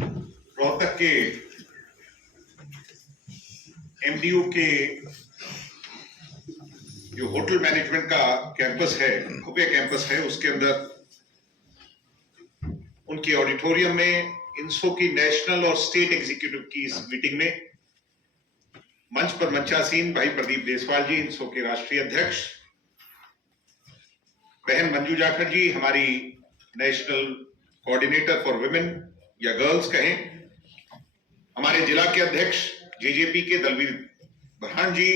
रोहतक के एमडीयू के जो होटल मैनेजमेंट का कैंपस है, भव्य कैंपस है, उसके अंदर उनके ऑडिटोरियम में इंसो की नेशनल और स्टेट एग्जीक्यूटिव की इस मीटिंग में मंच पर मंचासीन भाई प्रदीप देसवाल जी, इंसो के राष्ट्रीय अध्यक्ष, बहन मंजू जाखड़ जी, हमारी नेशनल कोऑर्डिनेटर फॉर वुमेन या गर्ल्स कहें, हमारे जिला के अध्यक्ष जेजेपी के दलवीर बरहान जी,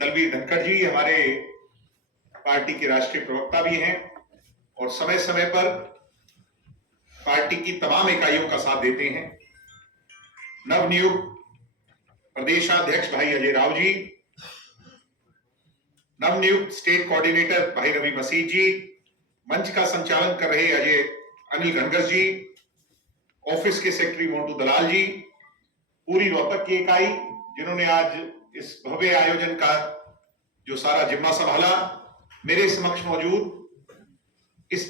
दलवीर धनखड़ जी हमारे पार्टी के राष्ट्रीय प्रवक्ता भी हैं और समय समय पर पार्टी की तमाम इकाइयों का साथ देते हैं। नवनियुक्त प्रदेशाध्यक्ष भाई अजय राव जी, नवनियुक्त स्टेट कोऑर्डिनेटर भाई रवि मसीह जी, मंच का संचालन कर रहे अनिल घनगस जी, ऑफिस के सेक्रेटरी मोंटू दलाल जी, पूरी रोहतक की इकाई जिन्होंने आज इस भव्य आयोजन का जो सारा जिम्मा संभाला, मेरे समक्ष मौजूद इस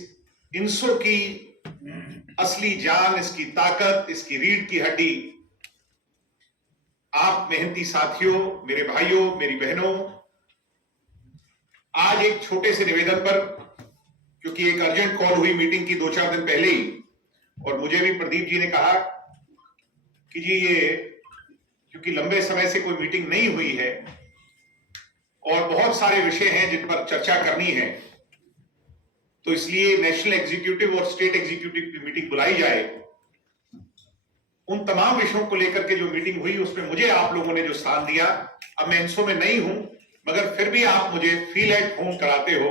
इंसो की असली जान, इसकी ताकत, इसकी रीढ़ की हड्डी आप मेहनती साथियों, मेरे भाइयों, मेरी बहनों, आज एक छोटे से निवेदन पर, क्योंकि एक अर्जेंट कॉल हुई मीटिंग की 2-4 दिन पहले ही, और मुझे भी प्रदीप जी ने कहा कि जी ये क्योंकि लंबे समय से कोई मीटिंग नहीं हुई है और बहुत सारे विषय हैं जिन पर चर्चा करनी है, तो इसलिए नेशनल एग्जीक्यूटिव और स्टेट एग्जीक्यूटिव की मीटिंग बुलाई जाए। उन तमाम विषयों को लेकर के जो मीटिंग हुई उसमें मुझे आप लोगों ने जो स्थान दिया, अब मैं इंसो में नहीं हूं मगर फिर भी आप मुझे फील एट होम कराते हो।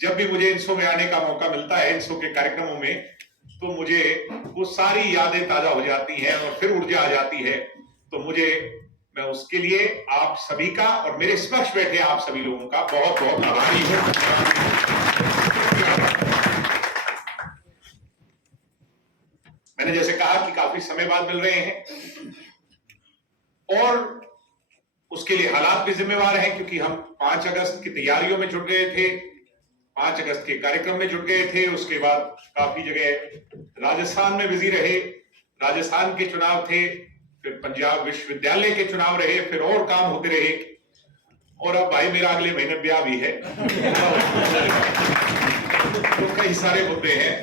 जब भी मुझे इंसो में आने का मौका मिलता है, इंसो के कार्यक्रमों में, तो मुझे वो सारी यादें ताजा हो जाती हैं और फिर ऊर्जा आ जाती है। तो मैं उसके लिए आप सभी का और मेरे समक्ष बैठे आप सभी लोगों का बहुत बहुत आभारी हूं। मैंने जैसे कहा कि काफी समय बाद मिल रहे हैं और उसके लिए हालात भी जिम्मेवार हैं, क्योंकि हम 5 अगस्त की तैयारियों में जुट गए थे, 5 अगस्त के कार्यक्रम में जुट गए थे। उसके बाद काफी जगह राजस्थान में बिजी रहे, राजस्थान के चुनाव थे, फिर पंजाब विश्वविद्यालय के चुनाव रहे, फिर और काम होते रहे, और अब भाई मेरा अगले महीने ब्याह भी है। तो कई सारे मुद्दे हैं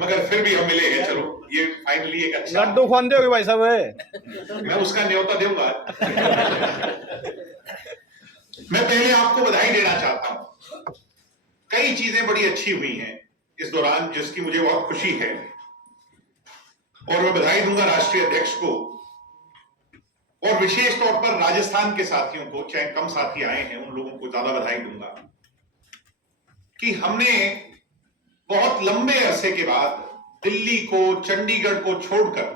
मगर फिर भी हम मिले हैं। चलो ये फाइनली एक अच्छा लड्डू खाते हो भाई साहब, मैं उसका न्योता दूंगा। मैं पहले आपको बधाई देना चाहता हूं। कई चीजें बड़ी अच्छी हुई हैं इस दौरान जिसकी मुझे बहुत खुशी है, और मैं बधाई दूंगा राष्ट्रीय अध्यक्ष को और विशेष तौर पर राजस्थान के साथियों को, चाहे कम साथी आए हैं उन लोगों को ज्यादा बधाई दूंगा कि हमने बहुत लंबे अरसे के बाद दिल्ली को, चंडीगढ़ को छोड़कर,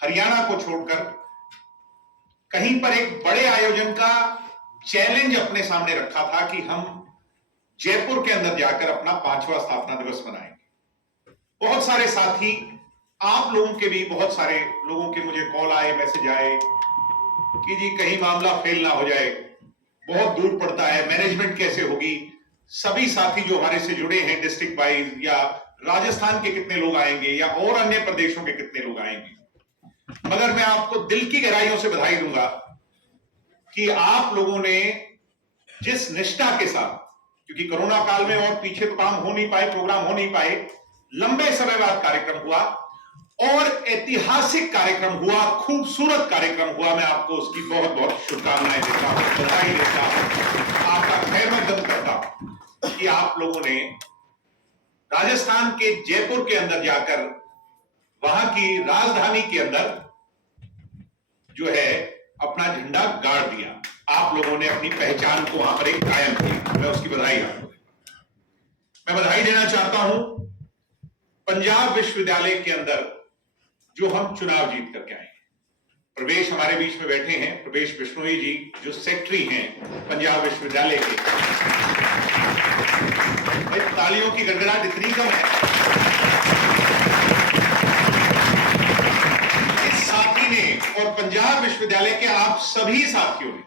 हरियाणा को छोड़कर कहीं पर एक बड़े आयोजन का चैलेंज अपने सामने रखा था कि हम जयपुर के अंदर जाकर अपना 5वां स्थापना दिवस मनाएंगे। बहुत सारे साथी, आप लोगों के भी बहुत सारे लोगों के मुझे कॉल आए, मैसेज आए कि जी कहीं मामला फेल ना हो जाए, बहुत दूर पड़ता है, मैनेजमेंट कैसे होगी। सभी साथी जो हमारे से जुड़े हैं डिस्ट्रिक्ट वाइज, या राजस्थान के कितने लोग आएंगे या और अन्य प्रदेशों के कितने लोग आएंगे, मगर मैं आपको दिल की गहराइयों से बधाई दूंगा कि आप लोगों ने जिस निष्ठा के साथ, क्योंकि कोरोना काल में और पीछे तो काम हो नहीं पाए, प्रोग्राम हो नहीं पाए, लंबे समय बाद कार्यक्रम हुआ और ऐतिहासिक कार्यक्रम हुआ, खूबसूरत कार्यक्रम हुआ। मैं आपको उसकी बहुत बहुत शुभकामनाएं देता हूं, बधाई देता हूं, आपका खैर मकदम करता हूं कि आप लोगों ने राजस्थान के जयपुर के अंदर जाकर वहां की राजधानी के अंदर जो है अपना झंडा गाड़ दिया। आप लोगों ने अपनी पहचान को वहां पर एक कायम किया, मैं उसकी बधाई मैं बधाई देना चाहता हूं पंजाब विश्वविद्यालय के अंदर जो हम चुनाव जीत करके आए। प्रवेश हमारे बीच में बैठे हैं, प्रवेश बिश्नोई जी जो सेक्रेटरी हैं पंजाब विश्वविद्यालय के। भाई तालियों की गड़गड़ाहट इतनी कम है, इस साथी ने और पंजाब विश्वविद्यालय के आप सभी साथियों ने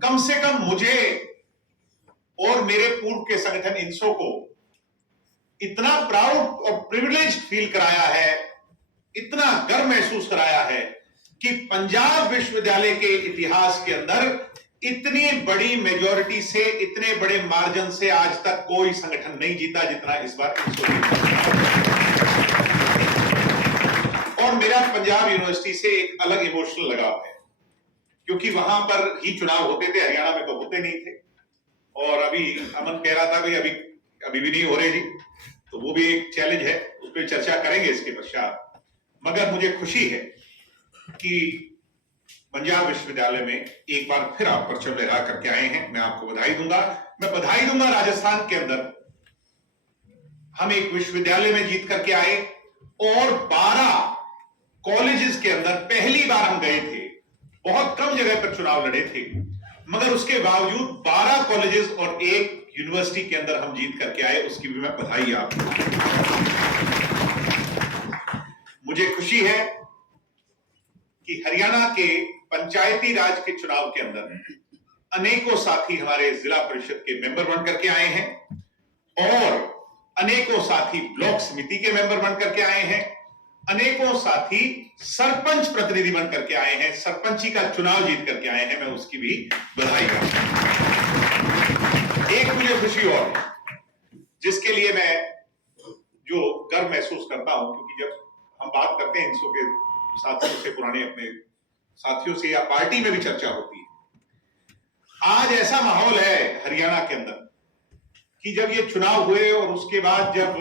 कम से कम मुझे और मेरे पूर्व के संगठन इंसो को इतना प्राउड और प्रिविलेज फील कराया है, इतना गर्व महसूस कराया है कि पंजाब विश्वविद्यालय के इतिहास के अंदर इतनी बड़ी मेजॉरिटी से, इतने बड़े मार्जिन से आज तक कोई संगठन नहीं जीता जितना इस बार और मेरा पंजाब यूनिवर्सिटी से एक अलग इमोशनल लगाव है, क्योंकि वहां पर ही चुनाव होते थे, हरियाणा में तो होते नहीं थे। और अभी अमन कह रहा था भाई अभी भी नहीं हो रहे जी, तो वो भी एक चैलेंज है, उस पर चर्चा करेंगे इसके पश्चात। मगर मुझे खुशी है कि पंजाब विश्वविद्यालय में एक बार फिर आप परचम लहरा करके आए हैं, मैं आपको बधाई दूंगा। मैं बधाई दूंगा राजस्थान के अंदर हम एक विश्वविद्यालय में जीत करके आए और 12 कॉलेजेस के अंदर पहली बार हम गए थे। बहुत कम जगह पर चुनाव लड़े थे, मगर उसके बावजूद 12 कॉलेजेस और एक यूनिवर्सिटी के अंदर हम जीत करके आए, उसकी भी मैं बधाई आपको। मुझे खुशी है कि हरियाणा के पंचायती राज के चुनाव के अंदर अनेकों साथी हमारे जिला परिषद के मेंबर बन करके आए हैं और अनेकों साथी ब्लॉक समिति के मेंबर बन करके आए हैं, अनेकों साथी सरपंच प्रतिनिधि बन करके आए हैं, सरपंची का चुनाव जीत करके आए हैं, मैं उसकी भी बधाई करता हूं। एक मुझे खुशी और जिसके लिए मैं जो गर्व महसूस करता हूं, क्योंकि जब हम बात करते हैं इनसो के साथियों से, पुराने अपने साथियों से, या पार्टी में भी चर्चा होती है, आज ऐसा माहौल है हरियाणा के अंदर कि जब ये चुनाव हुए और उसके बाद जब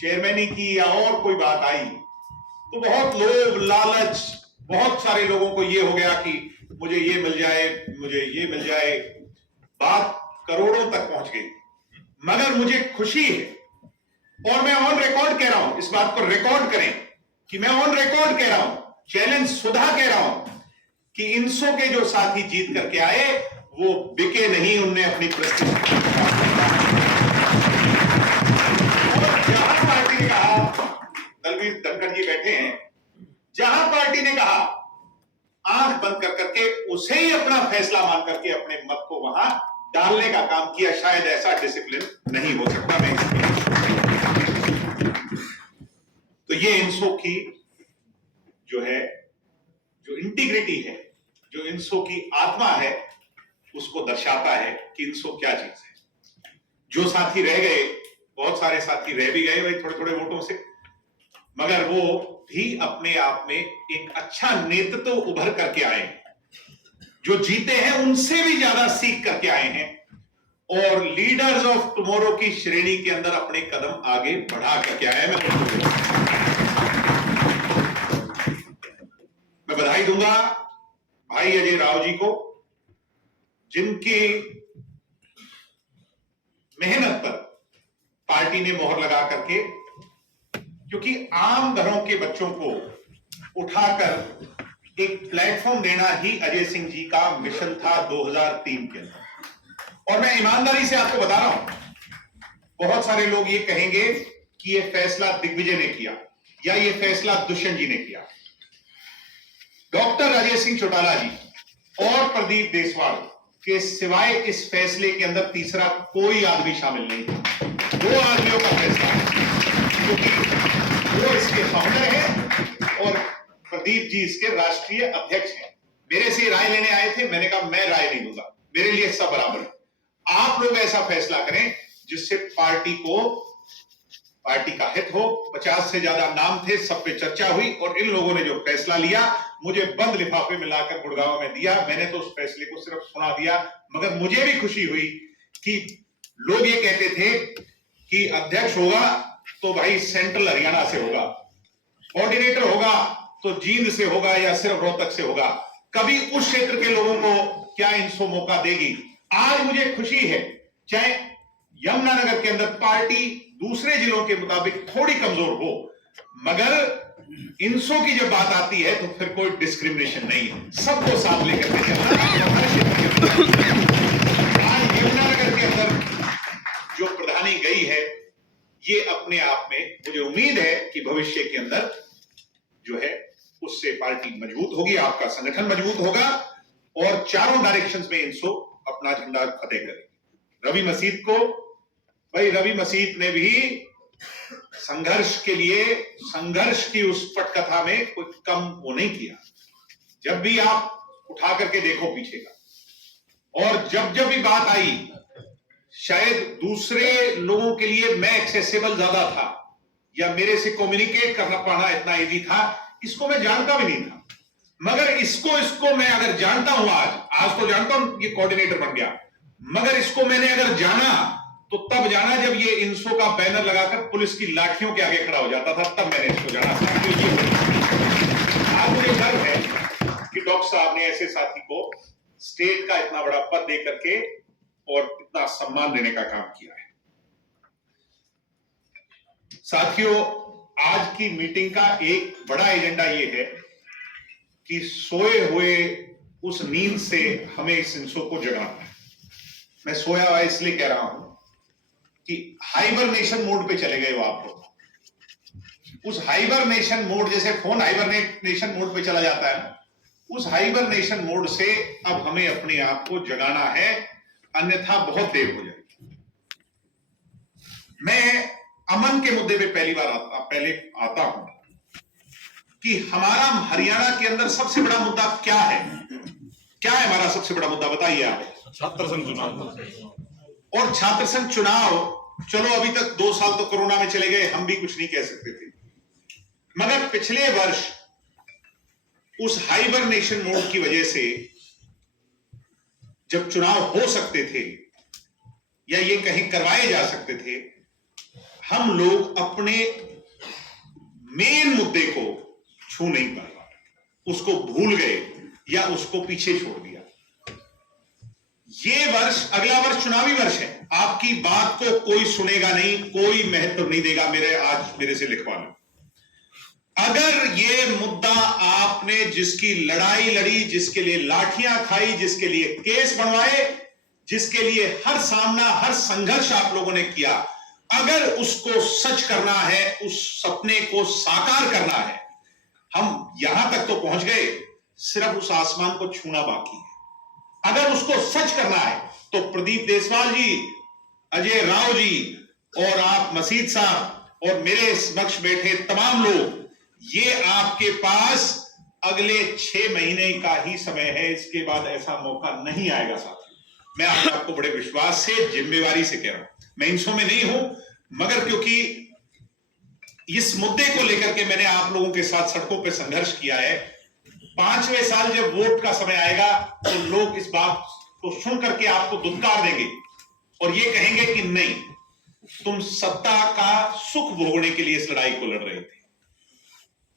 चेयरमैनी की या और कोई बात आई तो बहुत लोभ लालच, बहुत सारे लोगों को ये हो गया कि मुझे ये मिल जाए, मुझे ये मिल जाए, बात करोड़ों तक पहुंच गई। मगर मुझे खुशी है और मैं ऑन रिकॉर्ड कह रहा हूं, इस बात को रिकॉर्ड करें कि मैं ऑन रिकॉर्ड कह रहा हूं, चैलेंज सुधा कह रहा हूं कि इनसो के जो साथी जीत करके आए वो बिके नहीं, उनने अपनी प्रस्तुति। जहां पार्टी ने कहा, दलवीर धनखड़ जी बैठे हैं, जहां पार्टी ने कहा आंख बंद कर करके उसे ही अपना फैसला मान करके अपने मत को वहां डालने का काम किया। शायद ऐसा डिसिप्लिन नहीं हो सकता। मैं तो ये इनसो की जो है, जो इंटीग्रिटी है, जो इनसो की आत्मा है, उसको दर्शाता है कि इनसो क्या चीज है। जो साथी रह गए, बहुत सारे साथी रह भी गए भाई थोड़े थोड़े वोटों से, मगर वो भी अपने आप में एक अच्छा नेतृत्व उभर करके आए हैं। जो जीते हैं उनसे भी ज्यादा सीख करके आए हैं और लीडर्स ऑफ टुमारो की श्रेणी के अंदर अपने कदम आगे बढ़ा करके आए हैं। मैं बधाई दूंगा भाई अजय राव जी को, जिनकी मेहनत पर पार्टी ने मोहर लगा करके, क्योंकि आम घरों के बच्चों को उठाकर एक प्लेटफॉर्म देना ही अजय सिंह जी का मिशन था 2003 के अंदर। और मैं ईमानदारी से आपको बता रहा हूं, बहुत सारे लोग ये कहेंगे कि ये फैसला दिग्विजय ने किया या ये फैसला दुष्यंत जी ने किया। डॉक्टर अजय सिंह चौटाला जी और प्रदीप देसवाल के सिवाय इस फैसले के अंदर तीसरा कोई आदमी शामिल नहीं था। 2 आदमियों का फैसला है, क्योंकि वो इसके फाउंडर हैं और प्रदीप जी इसके राष्ट्रीय अध्यक्ष हैं। मेरे से राय लेने आए थे, मैंने कहा मैं राय नहीं दूंगा, मेरे लिए सब बराबर है। आप लोग ऐसा फैसला करें जिससे पार्टी का हित हो। 50 से ज्यादा नाम थे, सब पे चर्चा हुई और इन लोगों ने जो फैसला लिया मुझे बंद लिफाफे में लाकर गुड़गांव में दिया। मैंने तो उस फैसले को सिर्फ सुना दिया, मगर मुझे भी खुशी हुई कि लोग ये कहते थे कि अध्यक्ष होगा तो भाई सेंट्रल हरियाणा से होगा, कोऑर्डिनेटर होगा तो जींद से होगा या सिर्फ रोहतक से होगा, कभी उस क्षेत्र के लोगों को क्या इनसो मौका देगी। आज मुझे खुशी है, चाहे यमुनानगर के अंदर पार्टी दूसरे जिलों के मुताबिक थोड़ी कमजोर हो, मगर इनसो की जब बात आती है तो फिर कोई डिस्क्रिमिनेशन नहीं है, सबको साथ लेकर के चलना। आज यमुनानगर के अंदर जो प्रधानी गई है, ये अपने आप में मुझे उम्मीद है कि भविष्य के अंदर जो है उससे पार्टी मजबूत होगी, आपका संगठन मजबूत होगा और चारों डायरेक्शंस में इनसो अपना झंडा फतेह करेगी। रवि मसीत को, भाई रवि मसीत ने भी संघर्ष के लिए, संघर्ष की उस पटकथा में कोई कम वो नहीं किया। जब भी आप उठा करके देखो पीछे का, और जब जब भी बात आई, शायद दूसरे लोगों के लिए मैं एक्सेसिबल ज्यादा था, या मेरे से कम्युनिकेट करना पाना इतना इजी था, इसको मैं जानता भी नहीं था। मगर इसको मैं अगर जानता हूं, आज तो जानता हूं, ये कोऑर्डिनेटर बन गया। मगर इसको मैंने अगर जाना तो तब जाना जब ये इंसो का बैनर लगाकर पुलिस की लाठियों के आगे खड़ा हो जाता था, तब मैंने इसको जाना था कि ये आज मुझे गर्व है कि डॉक्टर साहब ने ऐसे साथी को स्टेट का इतना बड़ा पद दे करके और इतना सम्मान देने का काम किया है। साथियों, आज की मीटिंग का एक बड़ा एजेंडा ये है कि सोए हुए उस नींद से हमें इस इंसो को जगाना है। मैं सोया हुआ इसलिए कह रहा हूं कि हाइबरनेशन मोड पे चले गए हो आप लोग। उस हाइबरनेशन मोड, जैसे फोन हाइबरनेशन मोड पे चला जाता है, उस हाइबरनेशन मोड से अब हमें अपने आप को जगाना है, अन्यथा बहुत देर हो जाएगी। मैं अमन के मुद्दे पे पहले आता हूं कि हमारा हरियाणा के अंदर सबसे बड़ा मुद्दा क्या है? क्या है हमारा सबसे बड़ा मुद्दा, बताइए आप। छात्र संघ चुनाव। और छात्र संघ चुनाव, चलो अभी तक 2 साल तो कोरोना में चले गए, हम भी कुछ नहीं कह सकते थे। मगर पिछले वर्ष उस हाइबरनेशन मोड की वजह से जब चुनाव हो सकते थे या ये कहीं करवाए जा सकते थे, हम लोग अपने मेन मुद्दे को छू नहीं पाए, उसको भूल गए या उसको पीछे छोड़ दिया। ये वर्ष, अगला वर्ष चुनावी वर्ष है, आपकी बात को कोई सुनेगा नहीं, कोई महत्व नहीं देगा। मेरे से लिखवा लो, अगर ये मुद्दा आपने जिसकी लड़ाई लड़ी, जिसके लिए लाठियां खाई, जिसके लिए केस बनवाए, जिसके लिए हर सामना, हर संघर्ष आप लोगों ने किया, अगर उसको सच करना है, उस सपने को साकार करना है, हम यहां तक तो पहुंच गए, सिर्फ उस आसमान को छूना बाकी है। अगर उसको सच करना है तो प्रदीप देसवाल जी, अजय राव जी और आप मसीद साहब और मेरे समक्ष बैठे तमाम लोग, ये आपके पास अगले 6 महीने का ही समय है। इसके बाद ऐसा मौका नहीं आएगा साथियों। मैं आपको बड़े विश्वास से, जिम्मेवारी से कह रहा हूं। मैं इंसो में नहीं हूं, मगर क्योंकि इस मुद्दे को लेकर के मैंने आप लोगों के साथ सड़कों पर संघर्ष किया है। 5वें साल जब वोट का समय आएगा तो लोग इस बात को सुन करके आपको दुत्कार देंगे और ये कहेंगे कि नहीं, तुम सत्ता का सुख भोगने के लिए इस लड़ाई को लड़ रहे थे।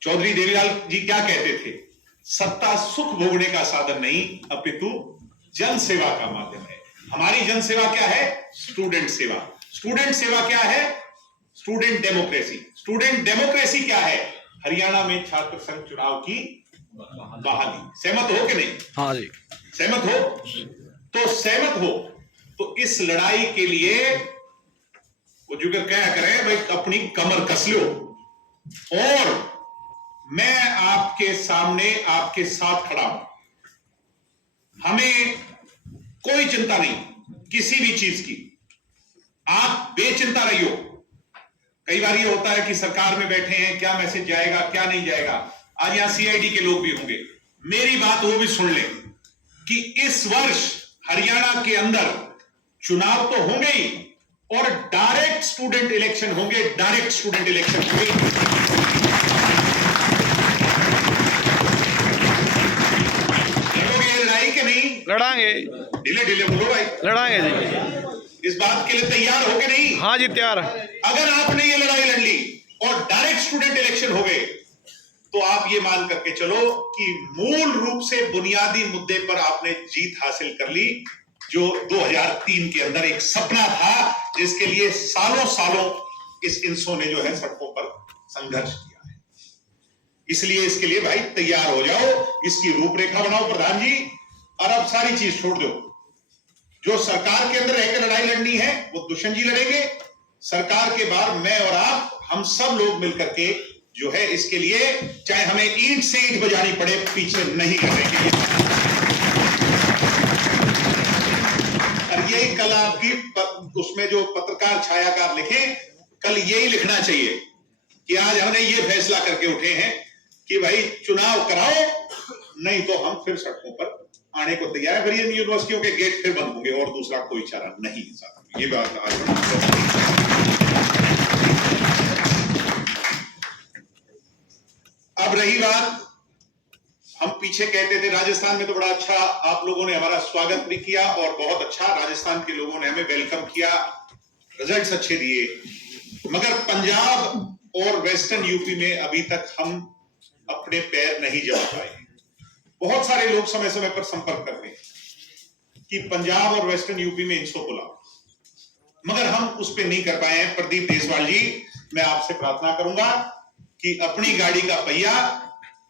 चौधरी देवीलाल जी क्या कहते थे? सत्ता सुख भोगने का साधन नहीं, अपितु जन सेवा का माध्यम है। हमारी जन सेवा क्या है? स्टूडेंट सेवा। स्टूडेंट सेवा क्या है? Student democracy. स्टूडेंट डेमोक्रेसी क्या है? हरियाणा में छात्र संघ चुनाव की बहाली। सहमत हो कि नहीं? हाँ जी। सहमत हो? तो सहमत हो तो इस लड़ाई के लिए वो जो क्या करें भाई, अपनी कमर कस लो। और मैं आपके सामने, आपके साथ खड़ा हूं। हमें कोई चिंता नहीं किसी भी चीज की, आप बेचिंता रहियो। कई बार ये होता है कि सरकार में बैठे हैं, क्या मैसेज जाएगा, क्या नहीं जाएगा। आज यहां सीआईडी के लोग भी होंगे, मेरी बात वो भी सुन लें कि इस वर्ष हरियाणा के अंदर चुनाव तो होंगे ही, और डायरेक्ट स्टूडेंट इलेक्शन होंगे। डायरेक्ट स्टूडेंट इलेक्शन होंगे। लड़ोगे लड़ाई के नहीं? लड़ांगे। ढीले ढीले बोलो भाई। लड़ांगे जी। इस बात के लिए तैयार हो के नहीं? हाँ जी, तैयार। अगर आपने ये लड़ाई लड़ ली और डायरेक्ट स्टूडेंट इलेक्शन हो गए तो आप ये मान करके चलो कि मूल रूप से बुनियादी मुद्दे पर आपने जीत हासिल कर ली, जो 2003 के अंदर एक सपना था, जिसके लिए सालों सालों इस इंसो ने जो है सड़कों पर संघर्ष किया है। इसलिए इसके लिए भाई तैयार हो जाओ, इसकी रूपरेखा बनाओ प्रधान जी, और अब सारी चीज छोड़ दो। जो सरकार के अंदर रहकर लड़ाई लड़नी है वो दुष्यंत जी लड़ेंगे। सरकार के बाहर मैं और आप, हम सब लोग मिलकर के जो है इसके लिए, चाहे हमें ईंट से ईंट बजानी पड़े, पीछे नहीं करेंगे। और यही कल आपकी उसमें जो पत्रकार छायाकार लिखे, कल यही लिखना चाहिए कि आज हमने ये फैसला करके उठे हैं कि भाई चुनाव कराओ, नहीं तो हम फिर सड़कों पर आने को तैयार है। फिर ये यूनिवर्सिटियों के गेट फिर बंद होंगे और दूसरा कोई चारा नहीं है साहब। ये बात आज अब रही बात, हम पीछे कहते थे राजस्थान में तो बड़ा अच्छा आप लोगों ने हमारा स्वागत भी किया और बहुत अच्छा राजस्थान के लोगों ने हमें वेलकम किया, रिजल्ट्स अच्छे दिए, मगर पंजाब और वेस्टर्न यूपी में अभी तक हम अपने पैर नहीं जमा पाए। बहुत सारे लोग समय समय पर संपर्क करते हैं कि पंजाब और वेस्टर्न यूपी में इंसो को लाओ, मगर हम उस पर नहीं कर पाए हैं। प्रदीप देसवाल जी, मैं आपसे प्रार्थना करूंगा कि अपनी गाड़ी का पहिया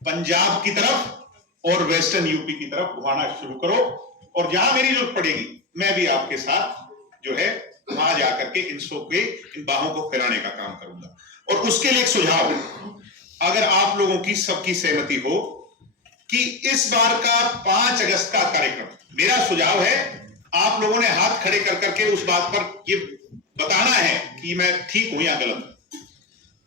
पंजाब की तरफ और वेस्टर्न यूपी की तरफ घुमाना शुरू करो, और जहां मेरी जरूरत पड़ेगी मैं भी आपके साथ जो है वहां जाकर के इंसो के इन बाहों को फैलाने का काम करूंगा। और उसके लिए एक सुझाव है, अगर आप लोगों की सबकी सहमति हो कि इस बार का 5 अगस्त का कार्यक्रम, मेरा सुझाव है आप लोगों ने हाथ खड़े कर करके उस बात पर ये बताना है कि मैं ठीक हूं या गलत।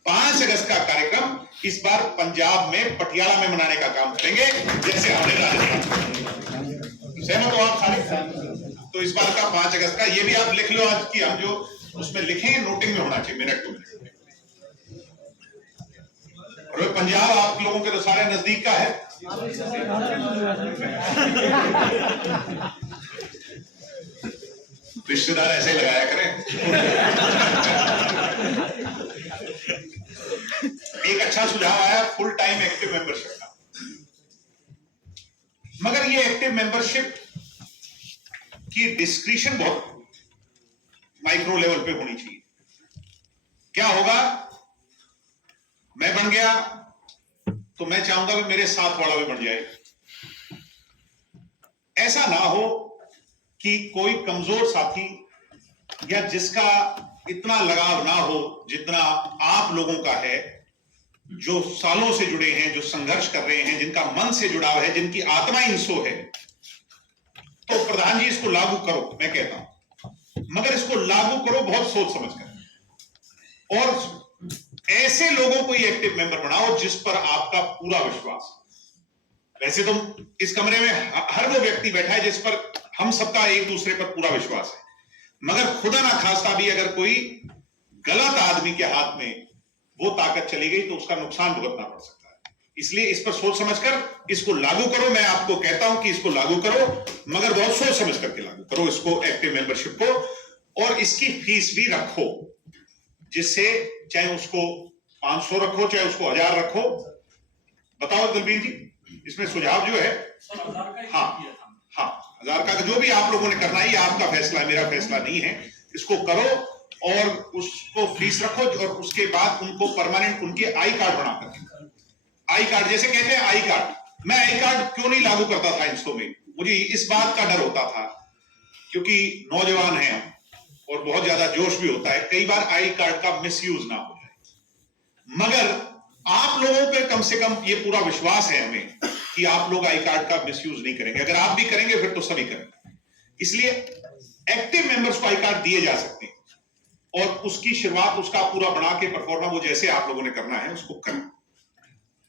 5 अगस्त का कार्यक्रम इस बार पंजाब में पटियाला में मनाने का काम करेंगे, जैसे हमने राजस्थान। सहमत हो आप सारे? तो इस बार का 5 अगस्त का ये भी आप लिख लो आज की, हम जो उसमें लिखेंगे नोटिंग में होना चाहिए, मिनट टू मिनट। और पंजाब आप लोगों के तो सारे नजदीक का है, रिश्तेदार ऐसे ही लगाया करें। एक अच्छा सुझाव आया फुल टाइम एक्टिव मेंबरशिप का, मगर ये एक्टिव मेंबरशिप की डिस्क्रिप्शन बहुत माइक्रो लेवल पे होनी चाहिए। क्या होगा, मैं बन गया तो मैं चाहूंगा कि मेरे साथ वाला भी बन जाए। ऐसा ना हो कि कोई कमजोर साथी या जिसका इतना लगाव ना हो जितना आप लोगों का है, जो सालों से जुड़े हैं, जो संघर्ष कर रहे हैं, जिनका मन से जुड़ाव है, जिनकी आत्मा इंसो है, तो प्रधान जी इसको लागू करो, मैं कहता हूं, मगर इसको लागू करो बहुत सोच समझ कर, और ऐसे लोगों को ही एक्टिव मेंबर बनाओ जिस पर आपका पूरा विश्वास। वैसे तो इस कमरे में हर वो व्यक्ति बैठा है जिस पर हम सबका एक दूसरे पर पूरा विश्वास है, मगर खुदा ना खास्ता भी अगर कोई गलत आदमी के हाथ में वो ताकत चली गई तो उसका नुकसान भुगतना पड़ सकता है। इसलिए इस पर सोच समझकर इसको लागू करो। मैं आपको कहता हूं कि इसको लागू करो, मगर बहुत सोच समझ करके लागू करो इसको, एक्टिव मेंबरशिप को, और इसकी फीस भी रखो, जिससे चाहे उसको 500 रखो चाहे उसको 1000 रखो। बताओ दलबीर जी, इसमें सुझाव जो है, हाँ 1000 का जो भी आप लोगों ने करना है, ये आपका फैसला है, मेरा फैसला नहीं है। इसको करो और उसको फीस रखो, और उसके बाद उनको परमानेंट उनके आई कार्ड बना करके, आई कार्ड जैसे कहते हैं आई कार्ड, मैं आई कार्ड क्यों नहीं लागू करता था इंसो में, मुझे इस बात का डर होता था क्योंकि नौजवान हैं हम और बहुत ज्यादा जोश भी होता है, कई बार आई कार्ड का मिसयूज ना हो जाए। मगर आप लोगों पे कम से कम ये पूरा विश्वास है हमें कि आप लोग आई कार्ड का मिसयूज नहीं करेंगे। अगर आप भी करेंगे फिर तो सभी करेंगे। इसलिए एक्टिव मेंबर्स को आई कार्ड दिए जा सकते हैं, और उसकी शुरुआत उसका पूरा बना के परफॉर्मा वो जैसे आप लोगों ने करना है उसको करें।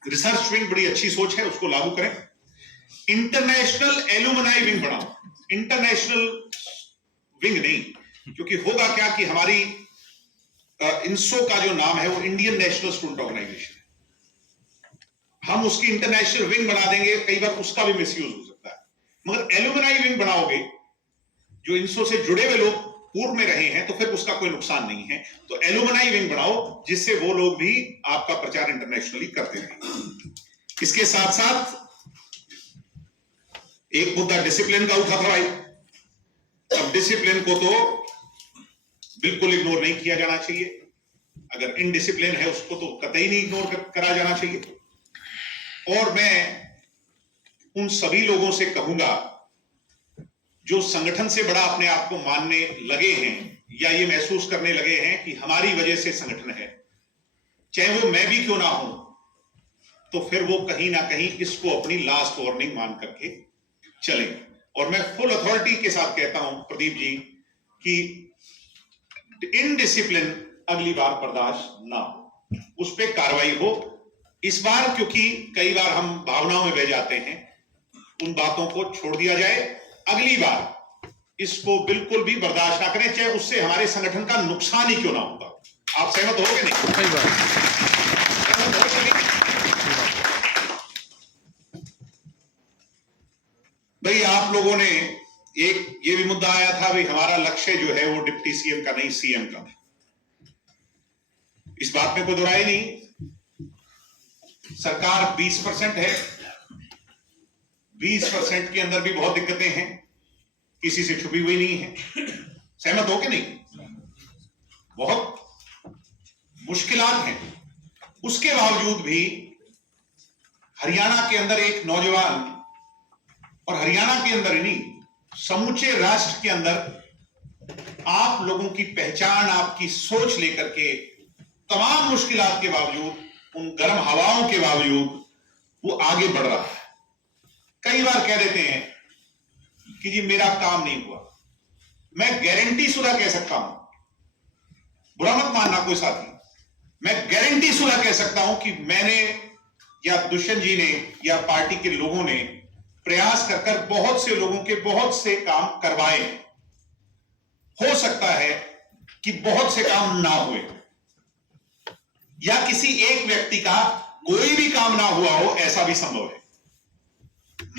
रिसर्च विंग बड़ी अच्छी सोच है, उसको लागू करें। इंटरनेशनल एलुमनाई विंग बनाओ, इंटरनेशनल विंग नहीं, क्योंकि होगा क्या कि हमारी इंसो का जो नाम है वो इंडियन नेशनल स्टूडेंट ऑर्गेनाइजेशन है, हम उसकी इंटरनेशनल विंग बना देंगे, कई बार उसका भी मिसयूज हो सकता है। मगर एलुमनाई विंग बनाओगे, जो इंसो से जुड़े हुए लोग पूर्व में रहे हैं, तो फिर उसका कोई नुकसान नहीं है। तो एलुमनाई विंग बनाओ जिससे वो लोग भी आपका प्रचार इंटरनेशनली करते रहें। इसके साथ साथ एक मुद्दा डिसिप्लिन का उठा था भाई। अब डिसिप्लिन को तो बिल्कुल इग्नोर नहीं किया जाना चाहिए, अगर इनडिसिप्लिन है उसको तो कतई नहीं इग्नोर करा जाना चाहिए। और मैं उन सभी लोगों से कहूंगा जो संगठन से बड़ा अपने आप को मानने लगे हैं या ये महसूस करने लगे हैं कि हमारी वजह से संगठन है, चाहे वो मैं भी क्यों ना हूं, तो फिर वो कहीं ना कहीं इसको अपनी लास्ट वार्निंग मान करके चलें। और मैं फुल अथॉरिटी के साथ कहता हूं प्रदीप जी कि इनडिसिप्लिन अगली बार बर्दाश्त ना हो। उस पर कार्रवाई हो। इस बार क्योंकि कई बार हम भावनाओं में बह जाते हैं, उन बातों को छोड़ दिया जाए। अगली बार इसको बिल्कुल भी बर्दाश्त ना करें, चाहे उससे हमारे संगठन का नुकसान ही क्यों ना होगा। आप सहमत हो कि नहीं? सही बात। सहमत हो कि नहीं? भाई आप लोगों ने एक ये भी मुद्दा आया था, भाई हमारा लक्ष्य जो है वो डिप्टी सीएम का नहीं सीएम का। इस बात में कोई दो राय नहीं। सरकार 20% है, 20% के अंदर भी बहुत दिक्कतें हैं, किसी से छुपी हुई नहीं है। सहमत हो कि नहीं? बहुत मुश्किलात हैं। उसके बावजूद भी हरियाणा के अंदर एक नौजवान, और हरियाणा के अंदर ही नहीं, समूचे राष्ट्र के अंदर आप लोगों की पहचान, आपकी सोच लेकर के तमाम मुश्किलात के बावजूद, उन गर्म हवाओं के बावजूद वो आगे बढ़ रहा है। कई बार कह देते हैं कि जी मेरा काम नहीं हुआ। मैं गारंटी शुदा कह सकता हूं, बुरा मत मानना कोई साथी, मैं गारंटी शुदा कह सकता हूं कि मैंने या दुष्यंत जी ने या पार्टी के लोगों ने प्रयास कर कर बहुत से लोगों के बहुत से काम करवाए हैं। हो सकता है कि बहुत से काम ना हुए, या किसी एक व्यक्ति का कोई भी काम ना हुआ हो, ऐसा भी संभव है।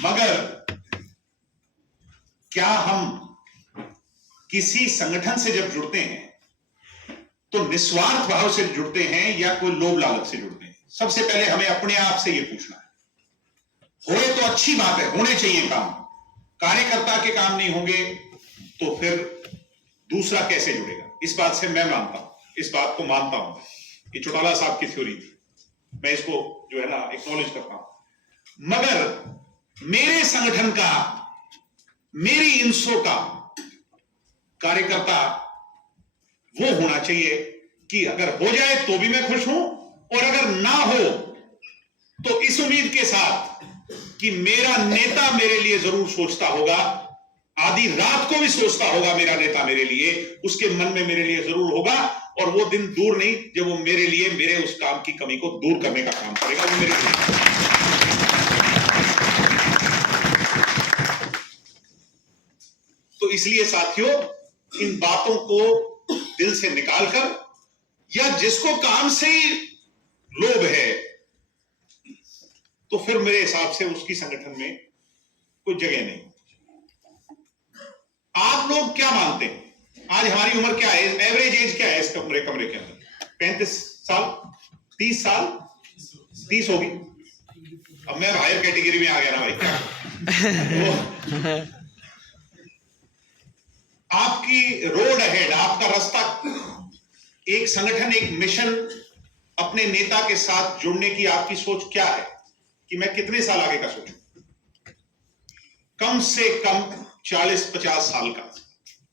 मगर क्या हम किसी संगठन से जब जुड़ते हैं तो निस्वार्थ भाव से जुड़ते हैं या कोई लोभ लालच से जुड़ते हैं? सबसे पहले हमें अपने आप से यह पूछना है। होए तो अच्छी बात है, होने चाहिए काम। कार्यकर्ता के काम नहीं होंगे तो फिर दूसरा कैसे जुड़ेगा? इस बात से मैं मानता हूं, इस बात को मानता हूं। ये चौटाला साहब की थ्योरी थी, मैं इसको जो है ना एक्नॉलेज करता हूं। मगर मेरे संगठन का, मेरी इंसो का कार्यकर्ता वो होना चाहिए कि अगर हो जाए तो भी मैं खुश हूं, और अगर ना हो तो इस उम्मीद के साथ कि मेरा नेता मेरे लिए जरूर सोचता होगा, आधी रात को भी सोचता होगा मेरा नेता मेरे लिए, उसके मन में मेरे लिए जरूर होगा। और वो दिन दूर नहीं जब वो मेरे लिए, मेरे उस काम की कमी को दूर करने का काम करेगा, वो मेरे लिए। तो इसलिए साथियों, इन बातों को दिल से निकालकर, या जिसको काम से ही लोभ है, तो फिर मेरे हिसाब से उसकी संगठन में कोई जगह नहीं। आप लोग क्या मानते हैं? आज हमारी उम्र क्या है, एवरेज एज क्या है इस कमरे के अंदर? 35 साल, 30 साल, 30 होगी। अब मैं हायर कैटेगरी में आ गया ना भाई, क्या तो आपकी रोड अहेड, आपका रास्ता, एक संगठन, एक मिशन, अपने नेता के साथ जुड़ने की आपकी सोच क्या है कि मैं कितने साल आगे का सोचूं? कम से कम 40-50 साल का।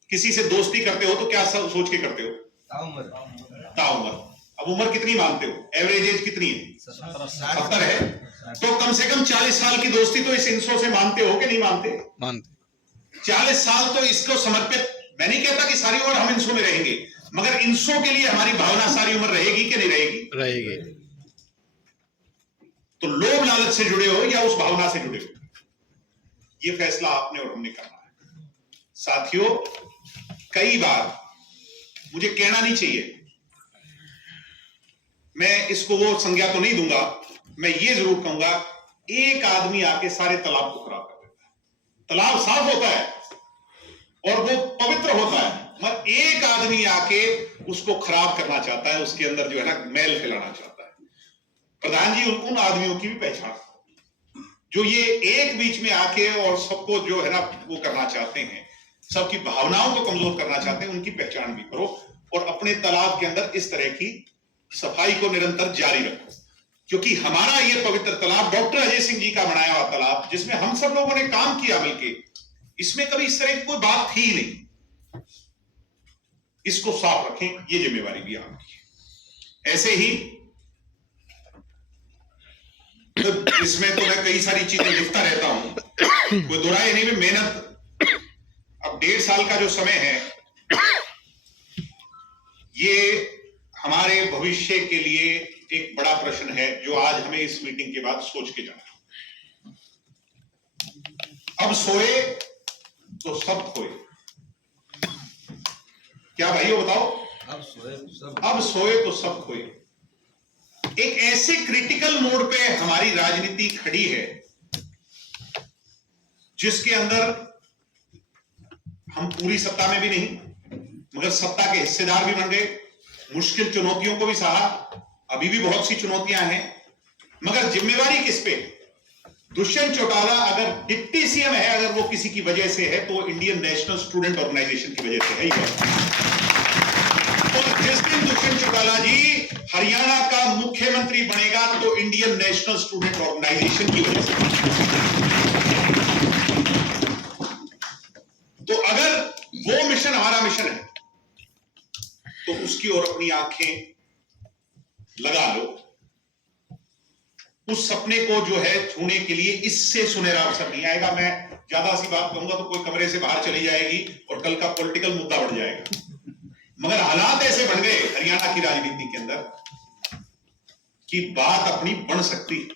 किसी से दोस्ती करते हो तो क्या सोच के करते हो? ताउम्र। अब उम्र कितनी मानते हो? एवरेज एज कितनी है? 70 है। तो कम से कम 40 साल की दोस्ती तो इस इंसो से मानते हो कि नहीं मानते? मानते। 40 साल तो इसको समर्पित, मैं नहीं कहता कि सारी उम्र हम इंसो में रहेंगे, मगर इंसो के लिए हमारी भावना सारी उम्र रहेगी कि नहीं रहेगी? रहेगी। तो लोभ लालच से जुड़े हो या उस भावना से जुड़े हो, ये फैसला आपने और हमने करना है। साथियों, कई बार मुझे कहना नहीं चाहिए, मैं इसको वो संज्ञा तो नहीं दूंगा, मैं ये जरूर कहूंगा, एक आदमी आके सारे तालाब को खराब कर देता है। तालाब साफ होता है और वो पवित्र होता है, मगर एक आदमी आके उसको खराब करना चाहता है, उसके अंदर जो है ना मैल फैलाना चाहता है। प्रधान जी उन आदमियों की भी पहचान, जो ये एक बीच में आके और सबको जो है ना वो करना चाहते हैं, सबकी भावनाओं को कमजोर करना चाहते हैं, उनकी पहचान भी करो और अपने तालाब के अंदर इस तरह की सफाई को निरंतर जारी रखो। क्योंकि हमारा ये पवित्र तालाब, डॉक्टर अजय सिंह जी का बनाया हुआ तालाब, जिसमें हम सब लोगों ने काम किया मिलके, इसमें कभी इस तरह की कोई बात थी ही नहीं। इसको साफ रखें, ये जिम्मेवारी भी आपकी है। ऐसे ही तो इसमें तो मैं कई सारी चीजें लिखता रहता हूं, कोई दो राय नहीं में मेहनत। अब 1.5 साल का जो समय है, ये हमारा हमारे भविष्य के लिए एक बड़ा प्रश्न है जो आज हमें इस मीटिंग के बाद सोच के जाना। अब सोए तो सब खोए। क्या भाइयों बताओ? अब सोए तो सब खोए। एक ऐसे क्रिटिकल मोड पे हमारी राजनीति खड़ी है जिसके अंदर हम पूरी सत्ता में भी नहीं मगर सत्ता के हिस्सेदार भी बन गए, मुश्किल चुनौतियों को भी सहा, अभी भी बहुत सी चुनौतियां हैं, मगर जिम्मेवारी किस पे? दुष्यंत चौटाला अगर डिप्टी सीएम है, अगर वो किसी की वजह से है तो इंडियन नेशनल स्टूडेंट ऑर्गेनाइजेशन की वजह से है ही है। और जिस दिन दुष्यंत चौटाला जी हरियाणा का मुख्यमंत्री बनेगा तो इंडियन नेशनल स्टूडेंट ऑर्गेनाइजेशन की वजह से। तो अगर वो मिशन हमारा मिशन है तो उसकी ओर अपनी आंखें लगा लो। उस सपने को जो है छूने के लिए इससे सुनहरा अवसर नहीं आएगा। मैं ज्यादा सी बात कहूंगा तो कोई कमरे से बाहर चली जाएगी और कल का पॉलिटिकल मुद्दा बढ़ जाएगा। मगर हालात ऐसे बन गए हरियाणा की राजनीति के अंदर कि बात अपनी बन सकती है।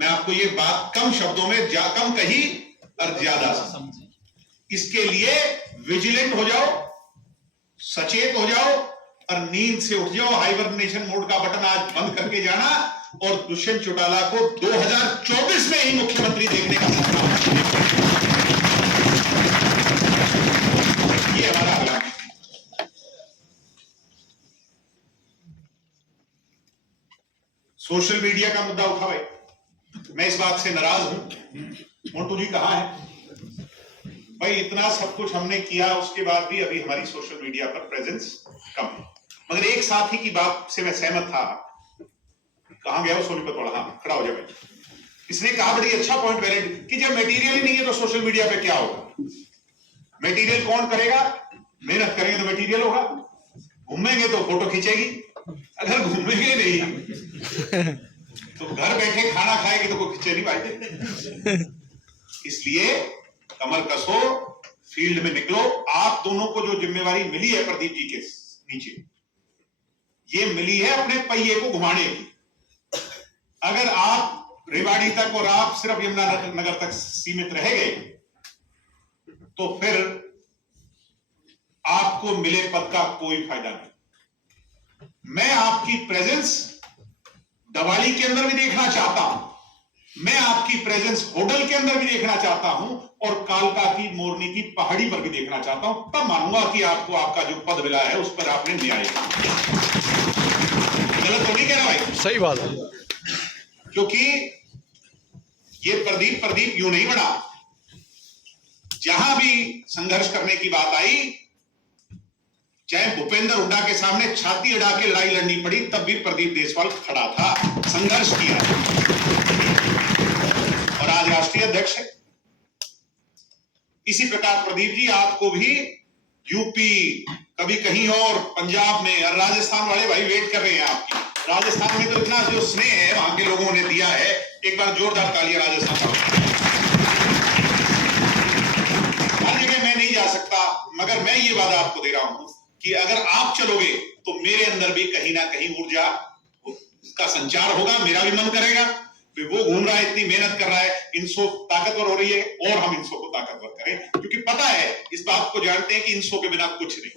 मैं आपको ये बात कम शब्दों में कम कही और ज्यादा समझी। इसके लिए विजिलेंट हो जाओ, सचेत हो जाओ और नींद से उठ जाओ। हाइबरनेशन मोड का बटन आज बंद करके जाना और दुष्यंत चौटाला को 2024 में ही मुख्यमंत्री देखने का सपना। ये हमारा अगला। सोशल मीडिया का मुद्दा उठा भाई, मैं इस बात से नाराज हूं। मोंटू जी कहां है भाई? इतना सब कुछ हमने किया उसके बाद भी अभी हमारी सोशल मीडिया पर प्रेजेंस कम है। मगर एक साथी की बात से मैं सहमत था। कहां गया वो? सोनीपत वाला। हाँ, खड़ा हो जाए भाई। इसने कहा बड़ी अच्छा पॉइंट वैलिड कि जब मटेरियल ही नहीं है तो सोशल मीडिया पे क्या होगा? मटेरियल कौन करेगा? मेहनत करेंगे तो मटेरियल होगा, घूमेंगे तो फोटो खींचेगी, अगर घूमेंगे नहीं तो घर बैठे खाना खाएगी तो कोई खींचे नहीं भाई। इसलिए कमर कसो, फील्ड में निकलो। आप दोनों को जो जिम्मेवारी मिली है प्रदीप जी के नीचे, ये मिली है अपने पहिए को घुमाने की। अगर आप रेवाड़ी तक और आप सिर्फ यमुनानगर तक सीमित रह गए तो फिर आपको मिले पद का कोई फायदा नहीं। मैं आपकी प्रेजेंस दवाली के अंदर भी देखना चाहता हूं, मैं आपकी प्रेजेंस होटल के अंदर भी देखना चाहता हूं और कालका की मोरनी की पहाड़ी पर भी देखना चाहता हूं। तब मानूंगा कि आपको आपका जो पद मिला है उस पर आपने न्याय किया। गलत तो नहीं कह रहा भाई? सही बात है। क्योंकि ये प्रदीप यूं नहीं बना। जहां भी संघर्ष करने की बात आई, चाहे भूपेंद्र हुड्डा के सामने छाती अड़ा के लड़ाई लड़नी पड़ी, तब भी प्रदीप देशवाल खड़ा था, संघर्ष किया और आज राष्ट्रीय अध्यक्ष है। इसी प्रकार प्रदीप जी आपको भी यूपी, कभी कहीं और, पंजाब में और राजस्थान वाले भाई वेट कर रहे हैं आपकी। राजस्थान में तो इतना जो स्नेह है वहां के लोगों ने दिया है, एक बार जोरदार तालियां राजस्थान का। हर जगह मैं नहीं जा सकता मगर मैं ये वादा आपको दे रहा हूं कि अगर आप चलोगे तो मेरे अंदर भी कहीं ना कहीं ऊर्जा का संचार होगा। मेरा भी मन करेगा कि वो घूम रहा है, इतनी मेहनत कर रहा है, इनसो ताकतवर हो रही है और हम इनसो को ताकतवर करें, क्योंकि पता है, इस बात को जानते हैं कि इनसो के बिना कुछ नहीं।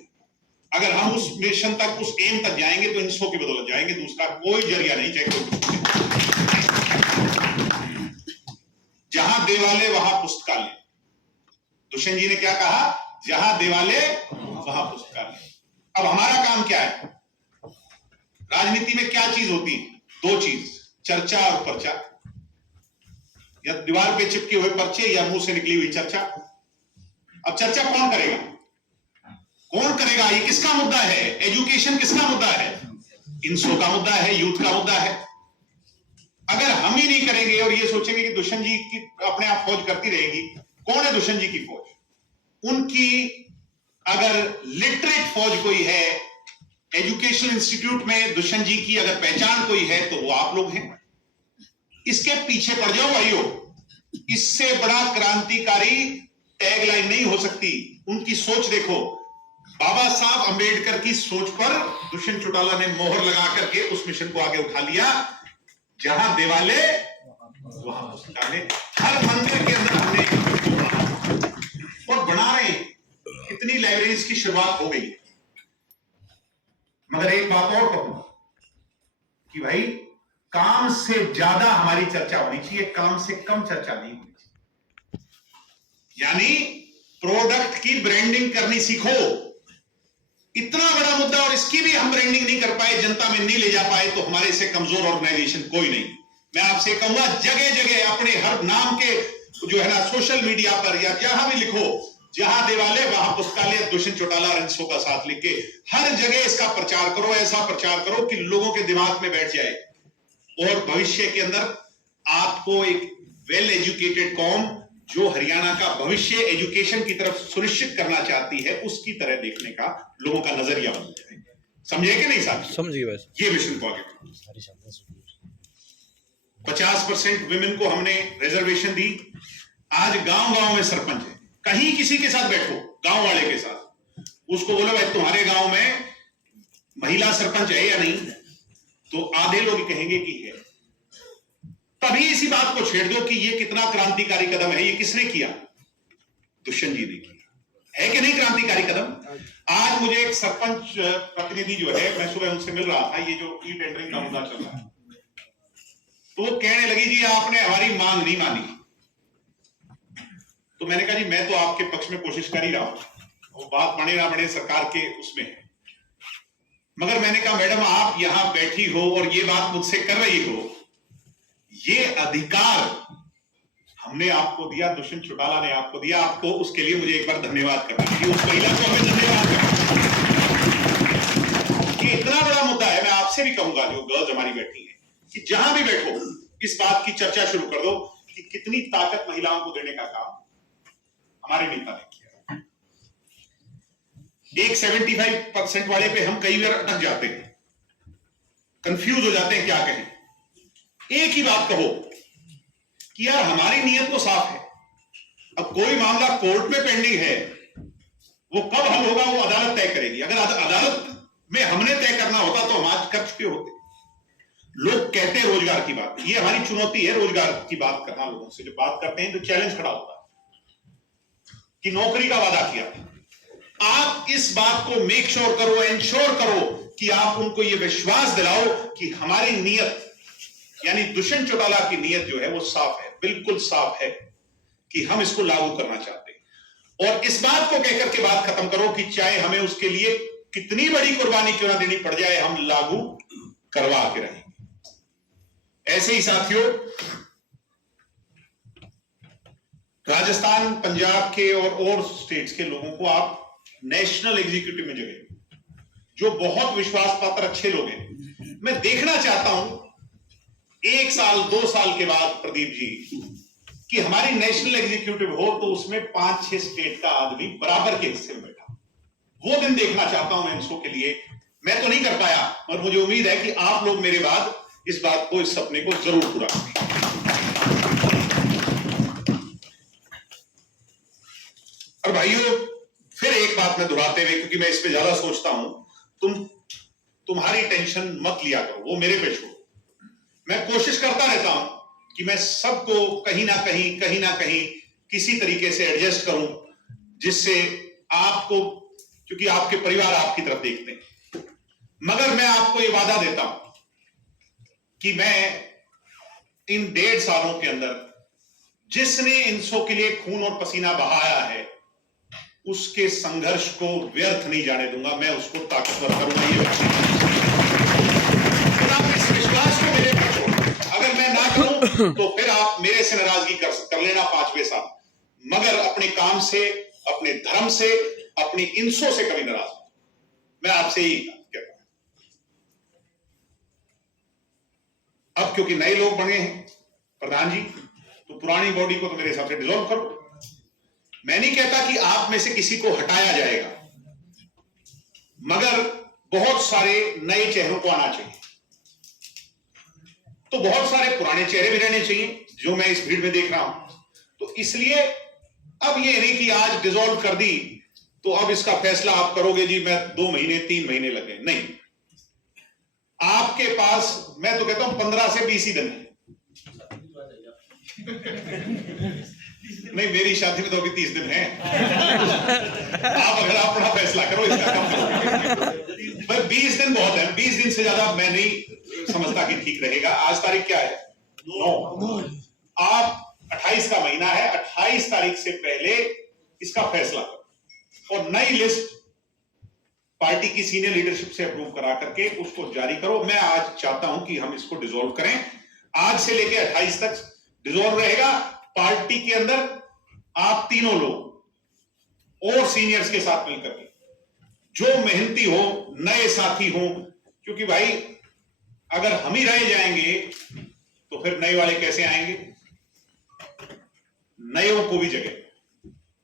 अगर हम उस मिशन तक, उस एम तक जाएंगे तो इनसो की बदौलत जाएंगे, दूसरा कोई जरिया नहीं। चाहे कोई जहां देवालय वहां पुस्तकालय। दुष्यंत जी ने क्या कहा? जहां देवालय वहां पुस्तकालय। अब हमारा काम क्या है? राजनीति में क्या चीज होती है? दो चीज, चर्चा और पर्चा। या दीवार पे चिपके हुए पर्चे या मुंह से निकली हुई चर्चा। अब चर्चा कौन करेगा? कौन करेगा? ये किसका मुद्दा है? एजुकेशन किसका मुद्दा है? इनसो का मुद्दा है, यूथ का मुद्दा है। अगर हम ही नहीं करेंगे और ये सोचेंगे कि दुष्यंत जी की अपने आप फौज करती रहेगी, कौन है दुष्यंत जी की फौज? उनकी अगर लिटरेट फौज कोई है, एजुकेशन इंस्टीट्यूट में दुष्यंत जी की अगर पहचान कोई है तो वो आप लोग हैं। इसके पीछे पड़ जाओ भाइयों। इससे बड़ा क्रांतिकारी टैगलाइन नहीं हो सकती। उनकी सोच देखो, बाबा साहब अंबेडकर की सोच पर दुष्यंत चौटाला ने मोहर लगा करके उस मिशन को आगे उठा लिया। जहां दिवाले वहां पुस्तकालय, हर मंदिर के अंदर हमने और बना रहे हैं। कितनी लाइब्रेरीज की शुरुआत हो गई। मगर एक बात और कहूंगा कि भाई काम से ज्यादा हमारी चर्चा होनी चाहिए, काम से कम चर्चा नहीं होनी चाहिए। यानी प्रोडक्ट की ब्रांडिंग करनी सीखो। इतना बड़ा मुद्दा और इसकी भी हम ब्रांडिंग नहीं कर पाए, जनता में नहीं ले जा पाए, तो हमारे से कमजोर ऑर्गेनाइजेशन कोई नहीं। मैं आपसे कहूंगा जगह जगह अपने हर नाम के जो है ना सोशल मीडिया पर या जहां भी लिखो, जहां देवालय वहां पुस्तकालय, दुष्यंत चौटाला और इंसो का साथ लिख के हर जगह इसका प्रचार करो। ऐसा प्रचार करो कि लोगों के दिमाग में बैठ जाए और भविष्य के अंदर आपको एक वेल एजुकेटेड कौम जो हरियाणा का भविष्य एजुकेशन की तरफ सुनिश्चित करना चाहती है उसकी तरह देखने का लोगों का नजरिया बन जाए। समझे कि नहीं साहब? समझिए वैसे ये मिशन को आगे 50% विमेन को हमने रिजर्वेशन दी। आज गांव गांव में सरपंच है। कहीं किसी के साथ बैठो, गांव वाले के साथ, उसको बोलो भाई तुम्हारे गांव में महिला सरपंच है या नहीं, तो आधे लोग कहेंगे कि है। तभी इसी बात को छेड़ दो कि ये कितना क्रांतिकारी कदम है। ये किसने किया? दुष्यंत जी ने किया। है कि नहीं क्रांतिकारी कदम? आज मुझे एक सरपंच प्रतिनिधि जो है, मैं सुबह उनसे मिल रहा था, ये जो ई टेंडरिंग का मुद्दा चल रहा है, तो वो कहने लगी जी आपने हमारी मांग नहीं मानी। तो मैंने कहा जी मैं तो आपके पक्ष में कोशिश कर ही रहा हूं, वो बात बने ना बने सरकार के उसमें है। मगर मैंने कहा मैडम आप यहां बैठी हो और ये बात मुझसे कर रही हो, ये अधिकार हमने आपको दिया, दुष्यंत चौटाला ने आपको दिया, आपको उसके लिए मुझे एक बार धन्यवाद करना चाहिए। उस महिला को हमें धन्यवाद करना। ये इतना बड़ा मुद्दा है, मैं आपसे भी कहूंगा जो गर्ल्स हमारी बैठी हैं कि जहां भी बैठो इस बात की चर्चा शुरू कर दो कि कितनी ताकत महिलाओं को देने का काम हमारे नेता ने किया। एक 75% वाले पे हम कई बार अटक जाते हैं, कंफ्यूज हो जाते हैं क्या कहें। एक ही बात कहो कि यार हमारी नीयत तो साफ है। अब कोई मामला कोर्ट में पेंडिंग है, वो कब हल होगा वो अदालत तय करेगी। अगर अदालत में हमने तय करना होता तो हम आज कर चुके होते। लोग कहते हैं रोजगार की बात, ये हमारी चुनौती है रोजगार की बात करना। लोगों से जो बात करते हैं तो चैलेंज खड़ा होता है कि नौकरी का वादा किया। आप इस बात को मेक श्योर करो, एंश्योर करो कि आप उनको ये विश्वास दिलाओ कि हमारी नीयत यानी दुष्यंत चौटाला की नीयत जो है वो साफ है, बिल्कुल साफ है कि हम इसको लागू करना चाहते हैं। और इस बात को कहकर के बात खत्म करो कि चाहे हमें उसके लिए कितनी बड़ी कुर्बानी क्यों ना देनी पड़ जाए, हम लागू करवा के रहेंगे। ऐसे ही साथियों, राजस्थान, पंजाब के और स्टेट्स के लोगों को आप नेशनल एग्जीक्यूटिव में जगह, जो बहुत विश्वास पात्र अच्छे लोग हैं। मैं देखना चाहता हूं 1 साल 2 साल के बाद प्रदीप जी कि हमारी नेशनल एग्जीक्यूटिव हो तो उसमें 5-6 स्टेट का आदमी बराबर के हिस्से में बैठा। वो दिन देखना चाहता हूं मैं इंसो के लिए। मैं तो नहीं कर पाया, और मुझे उम्मीद है कि आप लोग मेरे बाद इस बात को, इस सपने को जरूर पूरा करें। और भाइयों फिर एक बात मैं दोहराते हुए, क्योंकि मैं इस पे ज्यादा सोचता हूं, तुम्हारी टेंशन मत लिया करो, वो मेरे पे छोड़ो। मैं कोशिश करता रहता हूं कि मैं सबको कहीं ना कहीं किसी तरीके से एडजस्ट करूं, जिससे आपको, क्योंकि आपके परिवार आपकी तरफ देखते हैं। मगर मैं आपको ये वादा देता हूं कि मैं इन 1.5 सालों के अंदर जिसने इंसो के लिए खून और पसीना बहाया है, उसके संघर्ष को व्यर्थ नहीं जाने दूंगा। मैं उसको ताकतवर करूंगा। ये आप इस विश्वास को मेरे पर छोड़, अगर मैं ना करूं तो फिर आप मेरे से नाराजगी कर लेना 5वें साल, मगर अपने काम से, अपने धर्म से, अपनी इंसो से कभी नाराज नहीं। मैं आपसे ही कहता हूं। अब क्योंकि नए लोग बने हैं प्रधान जी, तो पुरानी बॉडी को तो मेरे हिसाब से डिसॉल्व करो। मैं नहीं कहता कि आप में से किसी को हटाया जाएगा, मगर बहुत सारे नए चेहरों को आना चाहिए। तो बहुत सारे पुराने चेहरे भी रहने चाहिए, जो मैं इस भीड़ में देख रहा हूं। तो इसलिए अब ये नहीं कि आज डिसॉल्व कर दी तो अब इसका फैसला आप करोगे जी मैं 2 महीने 3 महीने लगे, नहीं, आपके पास मैं तो कहता हूं 15 से 20 ही दिन है। नहीं, मेरी शादी में तो अभी 30 दिन है। आप अगर अपना फैसला करो इसका कम करो, पर 20 दिन बहुत है। 20 दिन से ज्यादा मैं नहीं समझता कि ठीक रहेगा। आज तारीख क्या है? 9। आप 28 का महीना है, 28 तारीख से पहले इसका फैसला करो और नई लिस्ट पार्टी की सीनियर लीडरशिप से अप्रूव करा करके उसको जारी करो। मैं आज चाहता हूं कि हम इसको डिसॉल्व करें। आज से लेके 28 तक डिसॉल्व रहेगा। पार्टी के अंदर आप तीनों लोग और सीनियर्स के साथ मिलकर के जो मेहनती हो, नए साथी हो, क्योंकि भाई अगर हम ही रह जाएंगे तो फिर नए वाले कैसे आएंगे? नयों को भी जगह,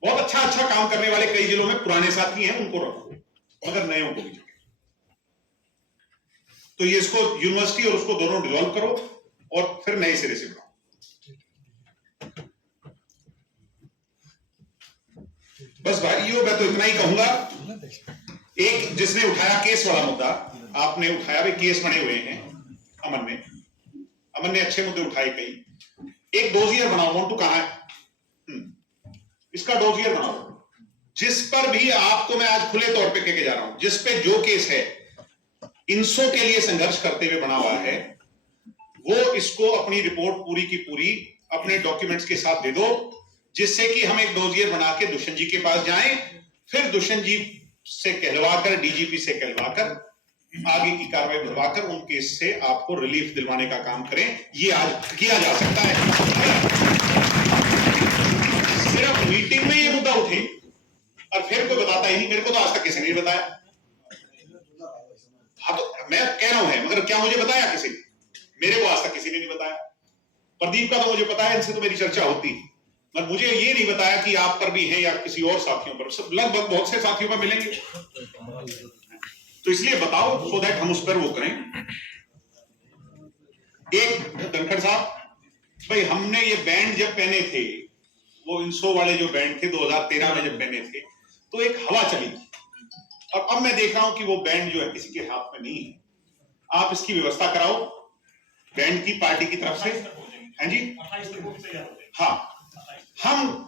बहुत अच्छा काम करने वाले कई जिलों में पुराने साथी हैं, उनको रखो, मगर नयों को भी जगह। तो ये इसको यूनिवर्सिटी और उसको दोनों डिसॉल्व करो और फिर नए सिरे से बनाओ। बस भाइयों, मैं तो इतना ही कहूंगा। एक जिसने उठाया केस वाला मुद्दा, आपने उठाया, भाई केस बने हुए हैं अमन ने अच्छे मुद्दे उठाए कई। एक डोजियर बनाओ, मोन्टू कहां है? इसका डोजियर बनाओ, जिस पर भी आपको मैं आज खुले तौर पे कह जा रहा हूं, जिस पे जो केस है इंसो के लिए संघर्ष करते हुए बना हुआ है, वो इसको अपनी रिपोर्ट पूरी की पूरी अपने डॉक्यूमेंट्स के साथ दे दो, जिससे कि हम एक डोजियर बना के दुष्यंत जी के पास जाएं, फिर दुष्यंत जी से कहलवाकर, डीजीपी से कहलवाकर, आगे की कार्रवाई बढ़वाकर उन केस से आपको रिलीफ दिलवाने का काम करें। ये आज किया जा सकता है। सिर्फ मीटिंग में ये मुद्दा उठे और फिर कोई बताता ही नहीं। मेरे को तो आज तक किसी ने नहीं बताया। हाँ, तो मैं कह रहा हूं है, मगर क्या मुझे बताया किसी ने? मेरे को आज तक किसी ने नहीं बताया। प्रदीप का तो मुझे पता है, इनसे तो मेरी चर्चा होती है, मगर मुझे ये नहीं बताया कि आप पर भी है या किसी और साथियों पर। सब लगभग बहुत से साथियों पर मिलेंगे, तो इसलिए बताओ, सो दैट हम उस पर वो करें। एक धनखड़ साहब, भाई हमने ये बैंड जब पहने थे, वो इंसो वाले जो बैंड थे 2013 में जब पहने थे, तो एक हवा चली थी, और अब मैं देख रहा हूं कि वो बैंड जो है किसी के हाथ में नहीं है। आप इसकी व्यवस्था कराओ बैंड की, पार्टी की तरफ से। हैं जी? हाँ, हम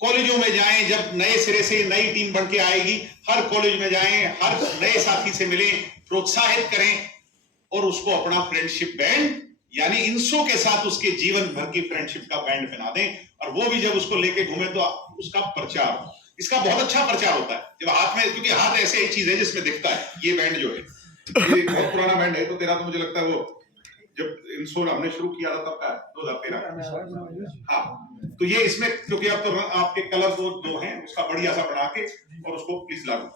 कॉलेजों में जाएं, जब नए सिरे से नई टीम बन के आएगी, हर कॉलेज में जाएं, हर नए साथी से मिलें, प्रोत्साहित करें और उसको अपना फ्रेंडशिप बैंड, यानी इंसो के साथ उसके जीवन भर की फ्रेंडशिप का बैंड पहना दें, और वो भी जब उसको लेके घूमे तो उसका प्रचार, इसका बहुत अच्छा प्रचार होता है जब हाथ में, क्योंकि हाथ ऐसे एक चीज है जिसमें दिखता है। ये बैंड जो है, ये बहुत पुराना बैंड है, तो तेरा तो मुझे लगता है वो जब इंसो हमने शुरू किया था तब का 2013। हाँ, तो ये इसमें, क्योंकि अब तो आपके कलर जो हैं उसका बढ़िया सा बना के और उसको प्लीज लागू।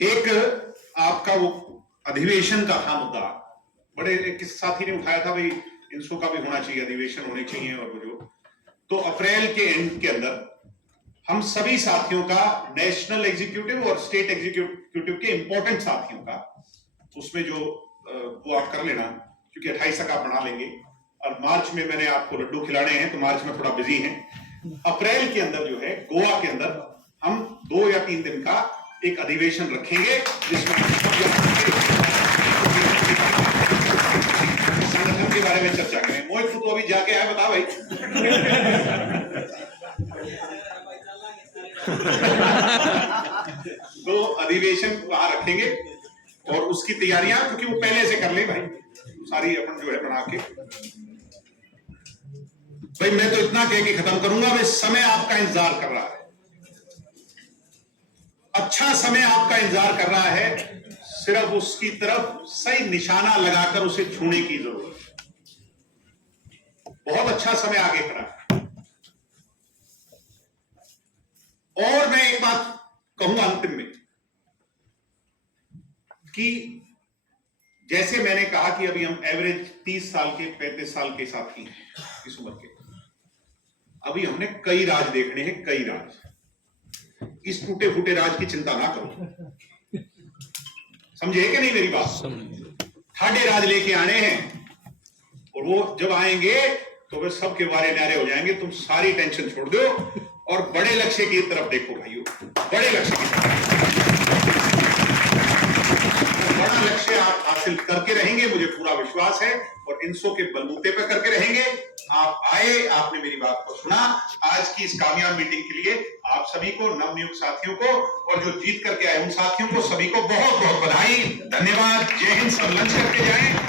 एक आपका वो अधिवेशन का था मुद्दा, बड़े किस साथी ने उठाया था, भाई इंसो का भी होना चाहिए, अधिवेशन होने चाहिए, और वो जो तो अप्रैल के एंड के अंदर हम सभी साथियों का, नेशनल एग्जीक्यूटिव और स्टेट एग्जीक्यूटिव के इंपॉर्टेंट साथियों का, उसमें जो वो आप कर लेना, क्योंकि 28 तक आप बना लेंगे, और मार्च में मैंने आपको लड्डू खिलाने हैं, तो मार्च में थोड़ा बिजी हैं। अप्रैल के अंदर जो है गोवा के अंदर हम 2 या 3 दिन का एक अधिवेशन रखेंगे, जिसमें संगठन के बारे में चर्चा करें। मोहित तो अभी जाके आया, बता भाई। तो अधिवेशन वहां रखेंगे और उसकी तैयारियां, क्योंकि वो पहले से कर ले भाई, सारी अपन जो है बना के। भाई मैं तो इतना कह के खत्म करूंगा, भाई समय आपका इंतजार कर रहा है, अच्छा समय आपका इंतजार कर रहा है, सिर्फ उसकी तरफ सही निशाना लगाकर उसे छूने की जरूरत है। बहुत अच्छा समय आगे खड़ा है। और मैं एक बात कहूंगा अंतिम में, कि जैसे मैंने कहा कि अभी हम एवरेज 30 साल के, 35 साल के साथी हैं इस उम्र के, अभी हमने कई राज देखने हैं, कई राज। इस टूटे फूटे राज की चिंता ना करो, समझे कि नहीं मेरी बात? ठाडे राज लेके आने हैं, और वो जब आएंगे तो वे सब के वारे न्यारे हो जाएंगे। तुम सारी टेंशन छोड़ दो और बड़े लक्ष्य की तरफ देखो भाइयों, बड़े लक्ष्य की तरफ। बड़ा लक्ष्य आप हासिल करके रहेंगे, मुझे पूरा विश्वास है, और इंसो के बलबूते पर करके रहेंगे। आप आए, आपने मेरी बात को सुना। आज की इस कामयाब मीटिंग के लिए आप सभी को, नवनियुक्त साथियों को और जो जीत करके आए उन साथियों को सभी को बहुत बहुत बधाई, धन्यवाद। जय हिंद। सब लंच करके जाएं।